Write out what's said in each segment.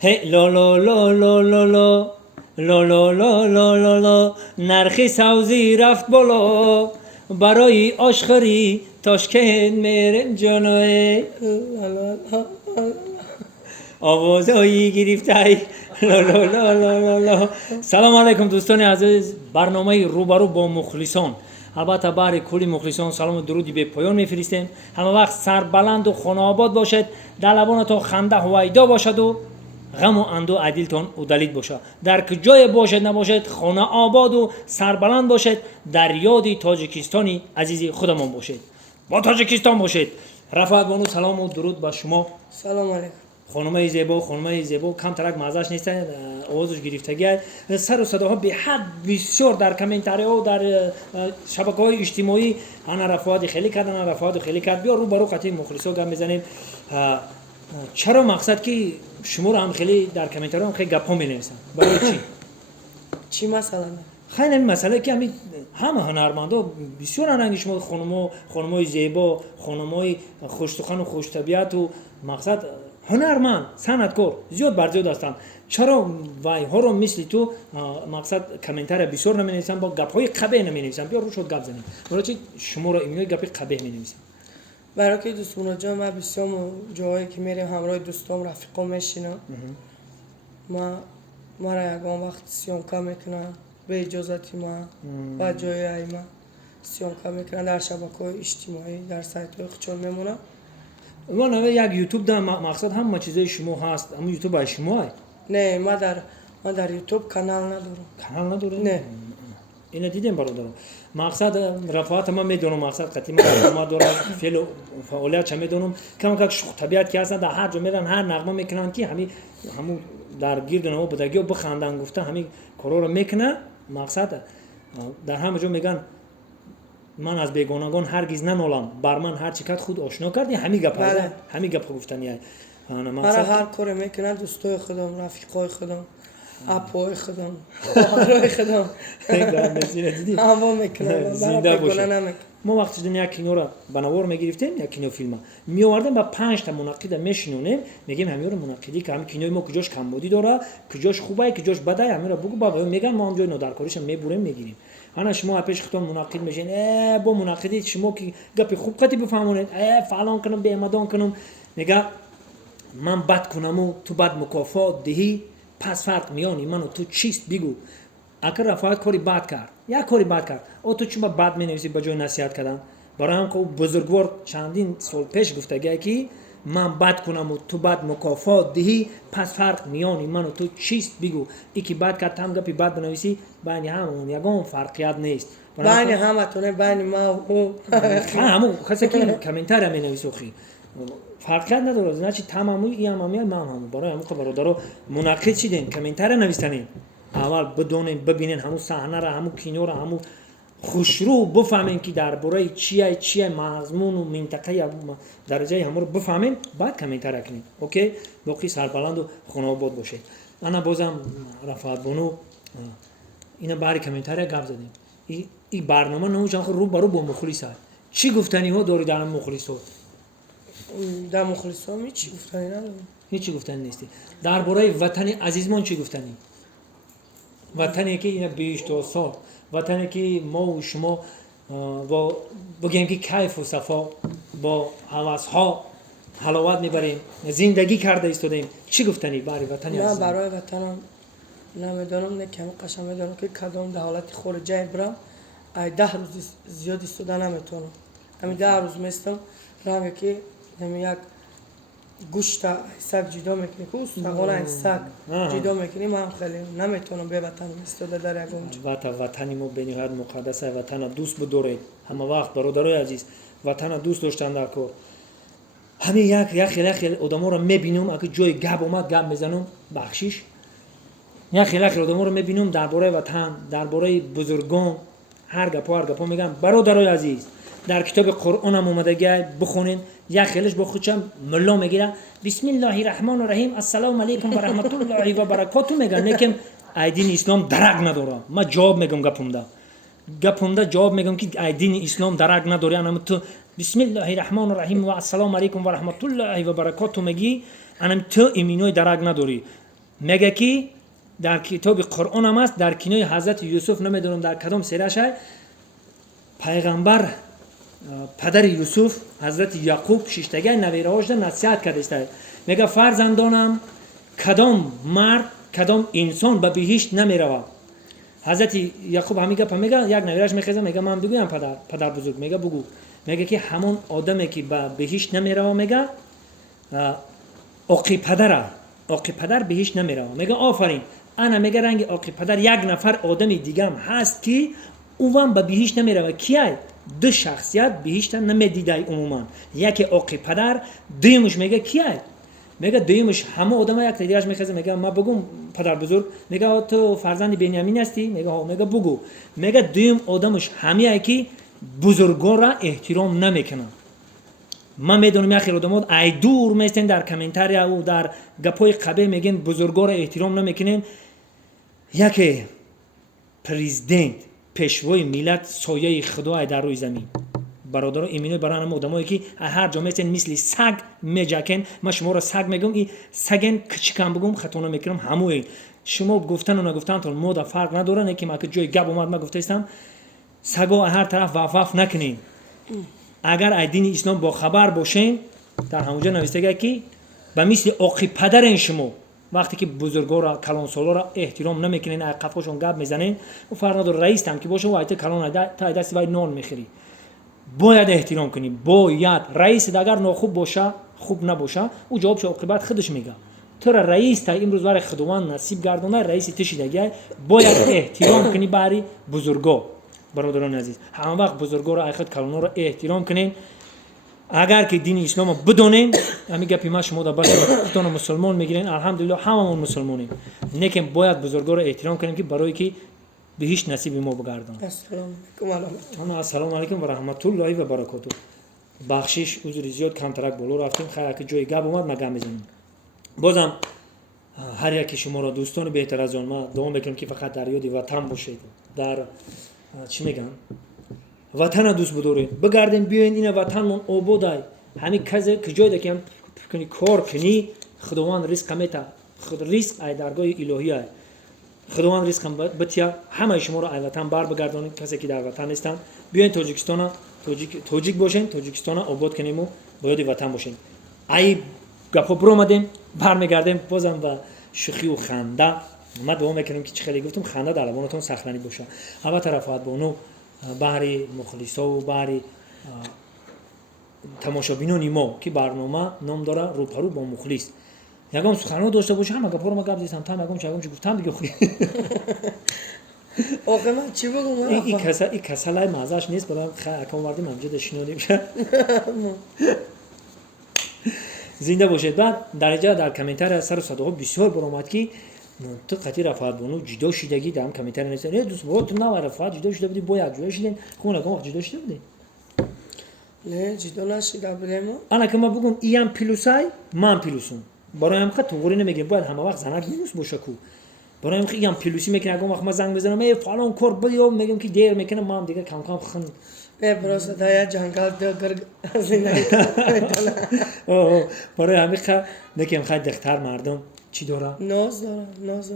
هی لا لا لا لا لا لا لا لا لا لا لا لا نرخ سوزی رفت بالا برای آشخری تاشکند میرم جانوی آوازهایی گرفتای لا لا لا لا لا لا. سلام علیکم دوستان عزیز، برنامه روبرو با مخلصان. البته برای کلی مخلصان سلام و درودی به پایان میفرستیم. همه وقت سربلند و خانه آباد باشد، در لبانتان خنده هویدا باشد و غم و اندو عدیلتان عدلیت باشد. در کجای باشد نباشد خانه آباد و سربلند باشد، در یاد تاجیکستانی عزیزی خودمان باشد. با تاجیکستان باشد. رفعت بانو سلام و درود به شما. سلام علیکم. خانمای زیبا کم ترک مزهش نیست، آوازش گرفتگی سر و صداها به حد بسیار در کامنتاری ها و در شبکه‌های اجتماعی انا رفعت خیلی کرد، انا رفعت خیلی کرد. بیا رو برو قطعی مخلصا گپ میزنیم. چرا مقصد که شما رو هم خیلی در کامنتاری هم خیلی گپا می‌نویسن؟ برای چی مثلا؟ خیلی این مسئله که همه هنرمندا بسیار هنرمند، شما خانمای زیبا، خانمای خوش‌سخن و خوش طبیعت و مقصد هنرمند صنعتکار زیاد بر زیاد هستند. چرا وای ها رو مثل تو مقصد کامنتار بسیار نمی‌نویسن، با گپ‌های قبیح نمی‌نویسن؟ بیا روش گپ زنیم. برای شما رو اینا گپ قبیح می‌نویسن؟ برای که دوستان جان ما بسیار جایی که میریم همراه دوستام رفیقام میشینم، ما را یکان وقت سیانکا میکنن به اجازتی ما و جای ایما سیانکا میکنن در شبکه‌های اجتماعی، در سایت‌های خچون میمونن. من یک یوتیوب دارم، مقصد همه چیزای شما هست، اما یوتیوب های شما هست؟ نه، ما در یوتیوب کانال ندارم. کانال نداره؟ نه. اینو دیدم برادرم. مقصد رفعات ما میدونم، مقصد قطعی ما دارم فعل و فعالیت چه میدونم، کم شوخ طبیعت که هستن، در هر جا میرن هر نغمه میکنن که همون در گرد نو بدگی و بخندن گفته همین کارا رو میکنه. مقصد در همه جا میگن من از بیگانگان هرگز ننالم، بر من هر چقدر خود آشنا کردی. همین گپ بله. همین گپ گفتنیه. برای هر کاری میکنن دوستای خودم، رفیقای خودم، اپای خودم، خواهرای خودم همه میکنن. زنده باشه. ما وقتی دیدیم یک کینو را بنوار میگرفتیم، یک کینو فیلم می آوردیم با 5 تا منقد میشنونیم، میگیم همین رو منقدی که همین کینوی ما کجاش کمبودی داره، کجاش خوبه، کجاش بده، همین رو بگو بابا. میگن ما اونجا نادرکاریش میبریم میگیریم. انا شما پیش خودتون منقد میشین، با منقدی شما که گپ خوب قتی بفهمونید، فلان کنم به امدان کنم. میگه من بد کنم و تو بد مکافات دهی، پس فرق میانی من و تو چیست بگو. اگر رفعت کاری بد کرد، یا کاری بد کرد، او تو چون بد مینویسی به جای نصیحت کردن؟ برای هم که بزرگوار چندین سال پیش گفته که من بد کنم و تو بد مکافات دهی، پس فرق میانی من و تو چیست بگو. ای که بد کرد هم گپی بد بنویسی، بین همون یگان فرقیت نیست. بین همتونه، بین ما و او همون کسی که کامنتار هم مینویسه خی فرقیت نداره. نه چی تمامی ای هم من همون. برای همون که برادرها منقد شدین، کامنتار نویسنین، اول بدونین ببینین همون صحنه را، همون کینو را، همون خوشرو بفهمین که درباره چیه مضمون و منطقه یا درجه همون رو بفهمین، بعد کامنتار کنین. اوکی؟ باقی سربلند و خانه آباد باشید. انا بازم رفعت بانو اینا برای کامنتار گپ زدیم. این برنامه نوشان رو برو با مخلص هست. چی گفتنی ها داری در مخلص ها؟ در مخلص ها چی گفتنی ندارم. هیچی گفتنی نیستی. درباره وطن عزیزمان چی گفتنی؟ وطنی که اینا 20 سال، وطنی که ما و شما با بگیم که کیف و صفا با هوس ها حلاوت میبریم، زندگی کرده ایستادیم. چی گفتنی برای وطن عزیزمان؟ من برای وطنم نمیدونم، نه کم قشنگ میدونم که کدام در حالت خارجی برم، 10 روز زیاد ایستاده نمیتونم. همین 10 روز میستم رنگ که یک گوشت سگ جدا میکنی که استخوان سگ جدا میکنی، من خیلی نمیتونم به وطن ایستاده در یک اونجا. وطن ما به نهایت مقدسه. وطن دوست بدارید. همه وقت برادرای عزیز وطن دوست داشتن در کار. همین یک خیلی آدما رو میبینم اگه جای گپ اومد گپ میزنم بخشش. یک خیلی آدما رو میبینم درباره وطن، درباره بزرگان هر گپا میگم. برادرای عزیز در کتاب قرآن هم اومده بخونین. یک خیلیش با خودشم ملا میگیره بسم الله الرحمن الرحیم السلام علیکم و رحمت الله و برکاته میگن، لیکن دین اسلام درک نداره. من جواب میگم گپمده جواب میگم که دین اسلام درک نداره. انا تو بسم الله الرحمن الرحیم و السلام علیکم و رحمت الله و برکاته میگی، انا تو ایمینوی درک نداری. میگه که در کتاب قرآن هم است، در کنای حضرت یوسف نمیدونم در کدام سیره شای پیغمبر پدر یوسف حضرت یعقوب ششتگی نویرهاش در نصیحت کرده است. میگه فرزندانم کدام مرد کدام انسان به بهشت نمیرود. حضرت یعقوب همین گپ میگه، یک نویرش میخواد میگه من بگویم پدر بزرگ، میگه بگو. میگه که همون آدمی که به بهشت نمیره میگه عاقی پدر بهشت نمیره. میگه آفرین، انا میگه رنگ عاقی پدر یک نفر آدم دیگه هم هست که اون به بهشت نمیره. کیه؟ دو شخصیت بهشت نمیدیده عموما، یکی عاقی پدر، دویمش میگه کیه؟ میگه دویمش همه آدم یک دیگه‌اش میخواد میگه ما بگم پدر بزرگ، میگه تو فرزند بنیامین هستی؟ میگه ها. میگه بگو. میگه دویم آدمش همیه که بزرگان را احترام نمیکنن. من میدونم یا خیر آدمات ای دور میستن در کامنتاری او در گپای قبه میگن بزرگان را احترام نمیکنن. یکی پرزیدنت پیشوای ملت سایه خدا در روی زمین. برادر ایمینو برای هم آدمایی که هر جا میستن مثل سگ میجکن. من شما را سگ میگم، این سگن کچکم بگم خطا نمیکنم همون. شما گفتن و نگفتن تا مود فرق نداره. نه که ما که جای گپ اومد ما گفته استم سگا هر طرف وف نکنین. اگر از دین اسلام با خبر باشین در همونجا نوشته که به مثل عاقی پدر شما وقتی که بزرگا را کلان سالا را احترام نمیکنین، از قفاشون گپ میزنین، و فرق نداره رئیس هم که باشه و ایت کلان تا دستی وای نان میخری، باید احترام کنی. باید رئیس اگر ناخوب باشه خوب نباشه او جوابش عاقبت خودش میگه. تو را رئیس تا امروز برای خداوند نصیب گردونه، رئیس تشیدگی باید احترام کنی برای بزرگا. برادران عزیز همه وقت بزرگا را اخت کلانا را احترام کنین. اگر که دین اسلام بدونین همین گپی ما شما بس خودتون مسلمان میگیرین، الحمدلله هممون مسلمانیم. لیکن باید بزرگا را احترام کنیم که برای که بهش نصیب ما بگردون. السلام علیکم و رحمت الله و برکاته. بخشش عذر زیاد کم ترک بالا رفتیم، خیلی که جای گپ اومد ما گپ میزنیم. بازم هر یکی شما را دوستان بهتر از آن ما دعا میکنم که فقط در یاد وطن باشید، در چی میگن وطن دوست بدارید، بگردین بیاین این وطنمون آبادای. همین کسی که جای که کنی کار کنی خداوند رزق میته. خود رزق ای درگاه الهی ای. خداوند رزق بتیا همه شما را ای وطن بر بگردونید. کسی که در وطن نیستن بیاین تاجیکستان، تاجیک باشین، تاجیکستان آباد کنیم و باید وطن باشین. ای گپا برو اومدیم برمیگردیم بازم با شوخی و خنده. ما دعا میکنیم که چه خیلی گفتم خنده در لبانتون سخنی باشه. البته رفعت بانو بهری مخلصا و بهری تماشابینان ما که برنامه نام داره روپرو با مخلص، یگام سخنرانی داشته باشه همه گپا رو ما گپ زدم تا یگام چی گفتم دیگه خوی آخه من چی بگم؟ این کسلای مازش نیست برام اکام وردیم امجد شنودیم شه زنده باشید. بعد درجه در کامنتار اثر صداقت بسیار برآمد که تو قطعی رفعت بانو جدا شدگی در کامنتار نیست. نه دوست با تو نه رفعت جدا شده بودی باید جدا شدین خونه کام جدا شده بودی. نه جدا نشده بودیم. انا که ما بگم ام پلوسای من پلوسم برای هم خط توغوری نمیگیم باید همه وقت زنک نیست باشه کو برای هم ام پلوسی میکنه. اگه وقت ما زنگ بزنم ای فلان کار بدیو میگم که دیر میکنه ما هم دیگه کم کم خن برای دایا جنگال دگر زندگی برای همین خا نکیم خد دختر مردم چی داره؟ ناز داره. ناز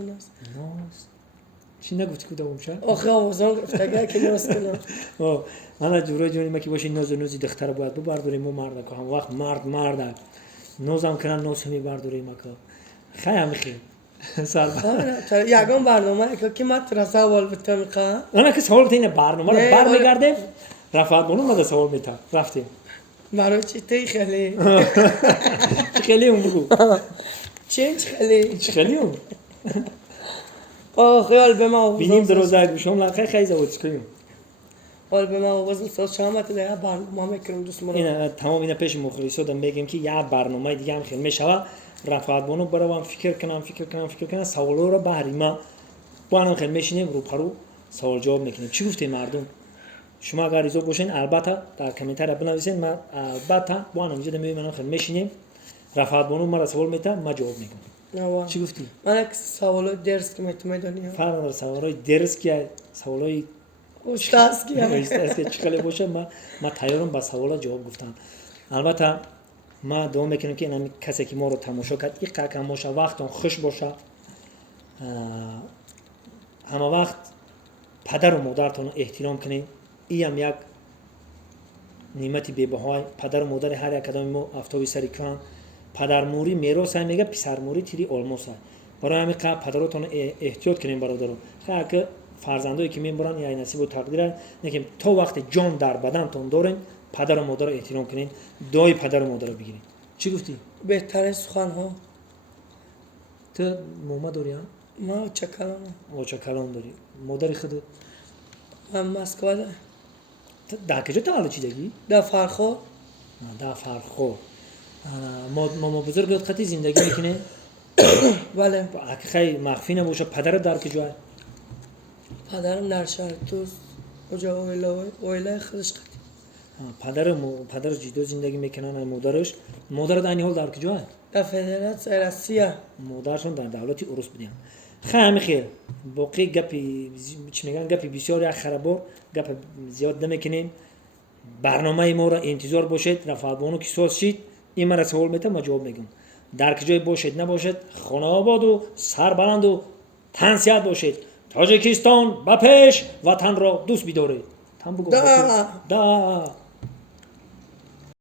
چی نگفتی که دوم شد؟ آخه آوازان گفته که ناز کنم. انا جورای جونی ما که باشه ناز دختر باید ببرداریم ما مرد که هم وقت مرد نازم کنن ناز همی برداریم ما که خیلی هم خیلی سال یگان برنامه که ما ترا سوال بتم میخوام. انا که سوال بتینه برنامه رو برمیگردیم رفعت بانو ما سوال میتم رفتیم برای چی تی خیلی خیلی اون بگو چه خیلی اون خیال به ما بینیم دروزه گوشم لنخه خیلی زودش کنیم حال به ما وزن ساز شامت دیگه برنامه میکنم دوست مرا اینا تمام اینا پیش مخلصا دم میگم که یه برنامه دیگه هم خیلی میشوه رفعت بانو برام فکر کنم سوالا رو بهری ما با هم خیلی میشینیم رو پرو سوال جواب میکنیم. چی گفتیم مردم؟ شما اگر ریزو باشین البته در کامنتار بنویسین. ما البته با هم اینجا میبینم خیلی میشینیم رفعت بانو مرا سوال میته ما جواب میکنم. چی گفتی؟ من یک سوال درس که میدونی فرق نداره سوالای درس که سوالای استاس که چخاله باشه ما تیارم با سوالا جواب گفتم. البته ما دعا میکنیم که این کسی که ما رو تماشا کرد این تماشا وقتون خوش باشه همه وقت پدر و مادرتون احترام کنین. این هم یک نعمتی بی‌بهای. پدر و مادر هر یک کدام ما افتابی سری کن. پدر موری میراث میگه، پسر موری تیری آلماس. برای همین که پدراتون احتیاط کنین برادران. خیلی که فرزندایی که میبرن یا نصیب و تقدیره، نکیم تا وقت جان در بدنتون دارین پدر و مادر احترام کنین، دعای پدر و مادر رو بگیرین. چی گفتی؟ بهترین سخن ها. تو موما داری ها؟ ما چه کلام؟ چه کلام داری؟ مادر خودت من مسکو ده. در کجا تولد شدی؟ در فرخو. در فرخو. ماما بزرگت خطی زندگی میکنه؟ بله. اگه خیلی مخفی نباشه پدرت در کجا؟ پدرم در شهر توست. کجا اویلای خودش خطی. پدر جدو زندگی میکنن. مادرت این حال در کجا؟ در فدراسیون روسیه. مادرشون در دولتی روس بودن. خیلی خیلی باقی گپی چی میگن، گپی بسیار خرابور، گپ زیاد نمیکنیم. برنامه ما را انتظار باشید. رفع بانو که ساز شید این مرا سوال میته ما جواب میگم. در کجای باشید نباشید خانه آباد و سر بلند و تنسیت باشید. تاجیکستان به پیش، وطن را دوست بدارید. تام بگو. دا. دا.